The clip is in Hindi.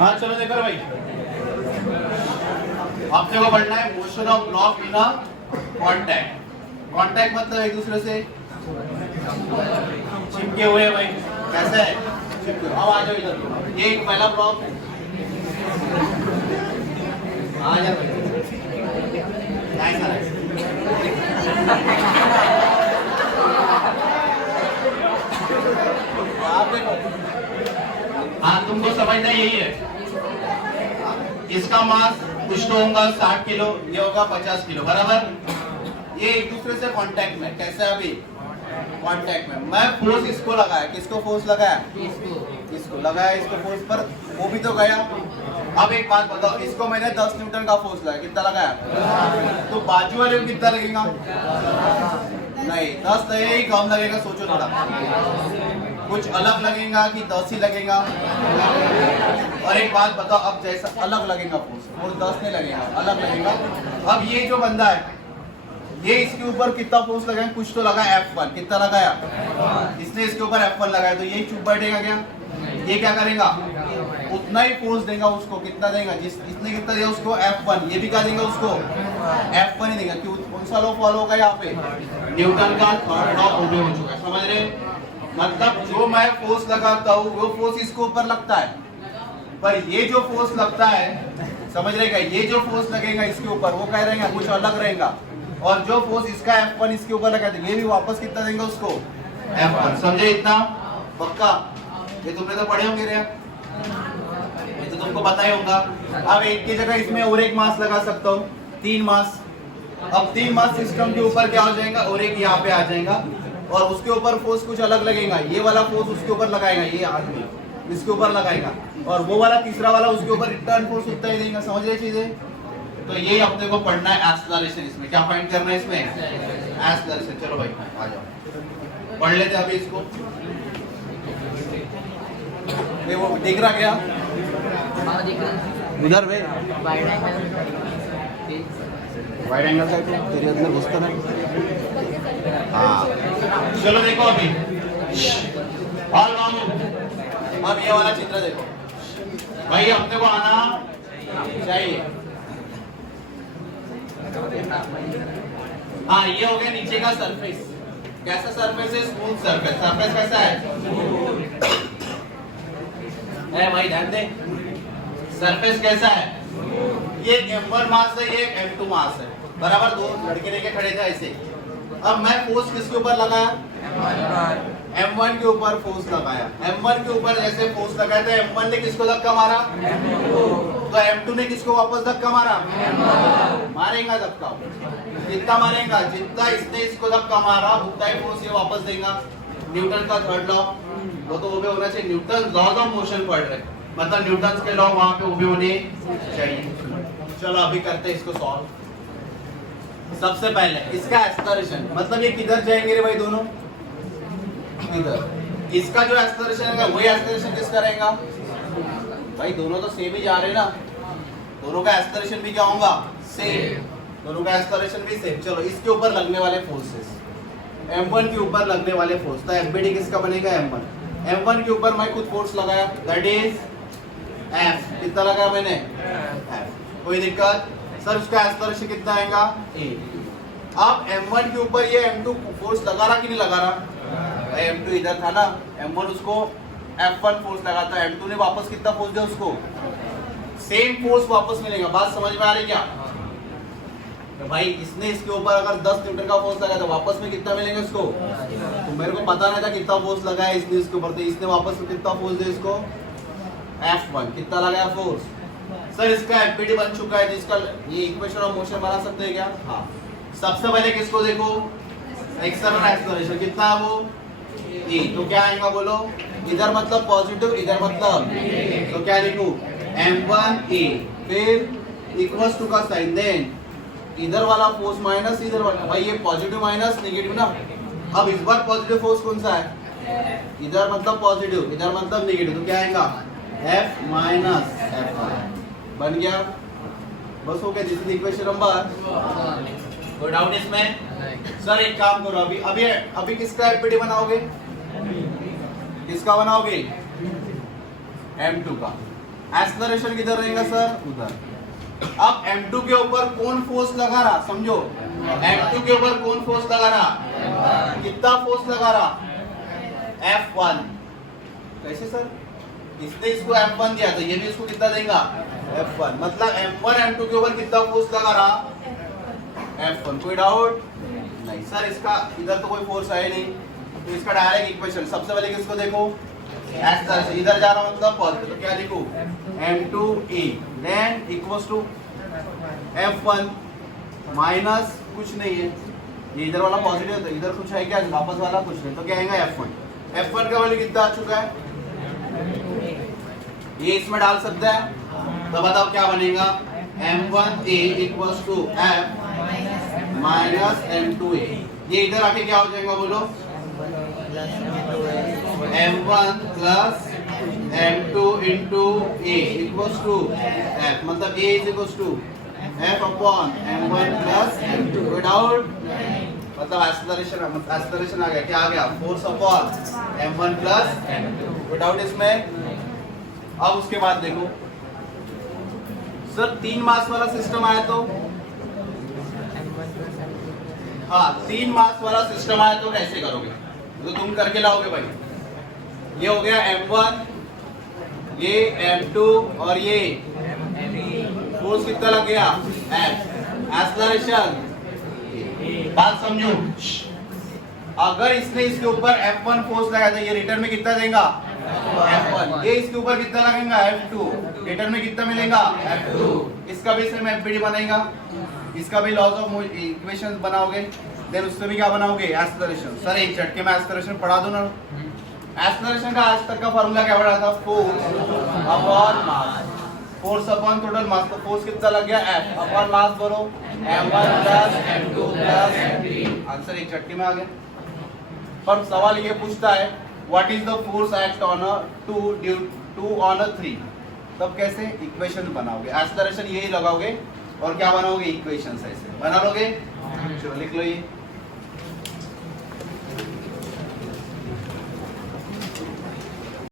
हाँ चलो देखो भाई, आपने को पढ़ना है motion of block in contact. Contact मतलब एक दूसरे से चिपके हुए हैं भाई, कैसे है चिपके। अब आ जाओ इधर, ये एक पहला ब्लॉक आ जाओ ऐसा है। आप देखो, हाँ तुमको समझना यही है, इसका मास कुछ तो होगा 60 किलो, ये होगा 50 किलो बराबर। ये एक दूसरे से कांटेक्ट में, कैसे है अभी कांटेक्ट में। मैं फोर्स इसको लगाया, किसको फोर्स लगाया, इसको लगाया, इसको फोर्स पर वो भी तो गया। अब एक बात बताओ, इसको मैंने 10 न्यूटन का फोर्स लगाया, कितना लगाया, तो बाजू वाले को कितना लगेगा, नहीं 10 लगेगा ही कम लगेगा, सोचो थोड़ा, कुछ अलग लगेगा कि 10 ही लगेगा। और एक बात बताओ, अब जैसा अलग लगेगा फोर्स 10 नहीं लगेगा, अलग लगेगा। अब ये जो बंदा है, ये इसके ऊपर कितना फोर्स लगाया, कुछ तो लगा F1, कितना लगाया, इसने इसके ऊपर F1 लगाया, तो ये चुप बैठेगा क्या, ये क्या करेगा, उतना ही फोर्स देगा उसको, कितना देगा, इसने कितना दिया उसको F1, ये भी क्या देगा उसको F1 ही देगा। क्यों, कौन सा लॉ फॉलो होगा यहाँ पे, न्यूटन का थर्ड लॉ ओबे हो चुका है, समझ रहे। मतलब जो मैं फोर्स लगाता हूँ वो फोर्स इसके ऊपर लगता है, पर ये जो फोर्स लगता है, समझ रहे क्या, ये जो फोर्स लगेगा इसके ऊपर वो क्या रहेगा, कुछ अलग रहेगा। और जो फोर्स इसका F1 इसके ऊपर लगा देंगे, ये भी वापस कितना देंगे उसको F1, समझे इतना पक्का। ये तुमने तो पढ़े होंगे रे, ये तो तुमको पता ही होगा। अब एक की जगह इसमें और एक मास लगा सकता हूँ, 3 मास। अब 3 मास सिस्टम के ऊपर क्या हो जाएगा, और एक यहाँ पे आ जाएगा, और उसके ऊपर फोर्स कुछ अलग लगेगा, ये वाला फोर्स उसके ऊपर लगाएगा, ये आदमी इसके ऊपर लगाएगा, और वो वाला तीसरा वाला उसके ऊपर रिटर्न फोर्स उतना ही देगा, समझ रहे चीजें। तो ये अपने को पढ़ना है एक्सेलरेशन, इसमें क्या फाइंड करना है, इसमें एक्सेलरेशन। चलो भाई आ जाओ, पढ़ लेते अभी इसको। वो दिख रहा क्या उधर वे वाइड एंगल का तेरे अंदर घुसता नहीं। हाँ चलो देखो अभी, और मामू अब ये वाला चित्र देखो भाई, अपने को आना चाहिए। हाँ ये हो गया नीचे का सरफेस, कैसा सरफेस है, स्मूथ सरफेस। सरफेस कैसा है भाई, ध्यान दे, सरफेस कैसा है, ये M1 मास है, ये M2 मास है बराबर, दो लड़के लेके खड़े थे ऐसे। अब मैं फोर्स किसके ऊपर लगाया, M1 के ऊपर फोर्स लगाया। M1 के ऊपर जैसे फोर्स लगाया तो M1 ने किसको धक्का मारा, तो M2 ने किसको वापस धक्का मारा, मारेगा धक्का, कितना मारेगा, जितना इसने इसको धक्का मारा उतना ही फोर्स ये वापस देगा। न्यूटन का थर्ड लॉ, वो तो ओबे होना चाहिए, न्यूटन लॉ ऑफ मोशन पढ़ रहे, मतलब न्यूटन के लॉ वहां पे ओबे होने चाहिए। चलो अभी करते हैं इसको सॉल्व। सबसे पहले इसका एक्सेलरेशन, मतलब ये किधर जाएंगे रे भाई, दोनों इधर। इसका जो एक्सेलरेशन है वही एक्सेलरेशन किसका रहेगा भाई, दोनों तो सेम ही जा रहे हैं ना, दोनों का एक्सेलरेशन भी क्या होगा, सेम, दोनों का एक्सेलरेशन भी सेम। चलो इसके ऊपर लगने वाले फोर्सेस, M1 के ऊपर लगने वाले फोर्स, तो FBD किसका बनेगा, M1। M1 के ऊपर मैं खुद फोर्स लगाया, दैट इज F, कितना लगाया मैंने F, कोई दिक्कत सर, उसका एक्सेलरेशन कितना आएगा A। अब M1 के ऊपर ये M2 फोर्स लगा रहा कि नहीं लगा रहा, M2 इधर था ना, M1 उसको F1 फोर्स लगा था, M2 ने वापस कितना फोर्स दिया उसको, सेम फोर्स वापस मिलेगा। बात समझ में आ रही क्या, तो भाई इसने इसके ऊपर अगर 10 न्यूटन का फोर्स लगाया तो वापस में कितना मिलेगा इसको, तो मेरे को पता नहीं था कितना फोर्स लगाया इसने इसके ऊपर, तो इसने वापस में कितना फोर्स दिया इसको F1, कितना लगाया फोर्स। सर इसका FBD बन चुका है, जिसका ये इक्वेशन ऑफ मोशन बना सकते हैं क्या, हाँ। सबसे पहले किसको देखो, एक्सटर्नल एक्सेलरेशन कितना है वो E, तो क्या आएगा बोलो, इधर मतलब पॉजिटिव, इधर मतलब, तो क्या लिखूं M1E, फिर इक्वल्स टू का साइन, देन इधर वाला फोर्स माइनस इधर वाला, भाई ये पॉजिटिव माइनस नेगेटिव ना। अब इस बार पॉजिटिव फोर्स कौन सा है, इधर मतलब पॉजिटिव, इधर मतलब नेगेटिव, तो क्या आएगा F माइनस F1 बन गया, बस हो गया। दिस इज इक्वेशन नंबर, कोई डाउट इसमें। सर एक काम करो, अभी अभी अभी किसका FBD बनाओगे, किसका बनाओगे M2 का, एक्सेलरेशन किधर रहेगा सर? उधर। अब M2 के ऊपर कौन फोर्स लगा रहा? समझो, M2 के ऊपर कौन फोर्स लगा रहा? कितना फोर्स लगा रहा? F1। कैसे सर? इसने इसको F1 दिया तो ये भी इसको कितना देगा? F1। मतलब M1 M2 के ऊपर कितना फोर्स लगा रहा? F1। कोई डाउट नहीं सर? इसका इधर तो कोई फोर्स है नहीं, तो इसका डायरेक्ट इक्वेशन सबसे पहले किसको देखो? एक्सेलरेशन। इधर जा रहा मतलब पॉजिटिव, तो क्या लिखूं? M2E than equals to F1 minus कुछ नहीं है, ये इधर वाला पॉजिटिव है तो इधर कुछ है क्या? वापस वाला कुछ नहीं, तो क्या आएगा? F1। F1 का वैल्यू कितना आ चुका है? ये इसमें डाल सकता है, तो बताओ क्या बनेगा? M1A equals to F minus M2A। ये इधर आके क्या हो जाएगा बोलो? M1 plus M2 into A equals to F, मतलब A is equals to F upon M1 plus M2। कोई डाउट? मतलब एक्सेलरेशन आ गया, क्या आ गया? Force upon M1 plus M2। कोई डाउट इसमें? अब उसके बाद देखो सर 3 मास वाला सिस्टम आया तो, हाँ 3 मास वाला सिस्टम आया तो कैसे करोगे? तो तुम करके लाओगे भाई। ये हो गया M1, ये M2 और ये फोर्स कितना लग गया? F। एक्सेलरेशन बात समझो, अगर इसने इसके ऊपर F1 फोर्स लगाया तो ये रिटर्न में कितना देगा? F1। ये इसके ऊपर कितना लगेगा? F2। रिटर्न में कितना मिलेगा? F2। इसका भी सेम FBD बनेगा, इसका भी लॉज ऑफ इक्वेशन बनाओगे, देन उससे भी क्या बनाओगे? एक्सेलरेशन। सर एक झटके में एक्सेलरेशन पढ़ा दो ना। एक्सेलरेशन का आज तक का फार्मूला क्या पढ़ा था? Force upon mass. Force upon total mass, तो फोर्स कितना लग गया? F अपॉन मास बोलो M1 plus M2 plus M3। Answer एक झटके में आ गया। पर सवाल ये पूछता है what is the force act on a 2 on a 3, तब कैसे इक्वेशन बनाओगे? एक्सेलरेशन यही लगाओगे और क्या बनाओगे? इक्वेशन ऐसे बना लोगे। चलो लिख लो ये।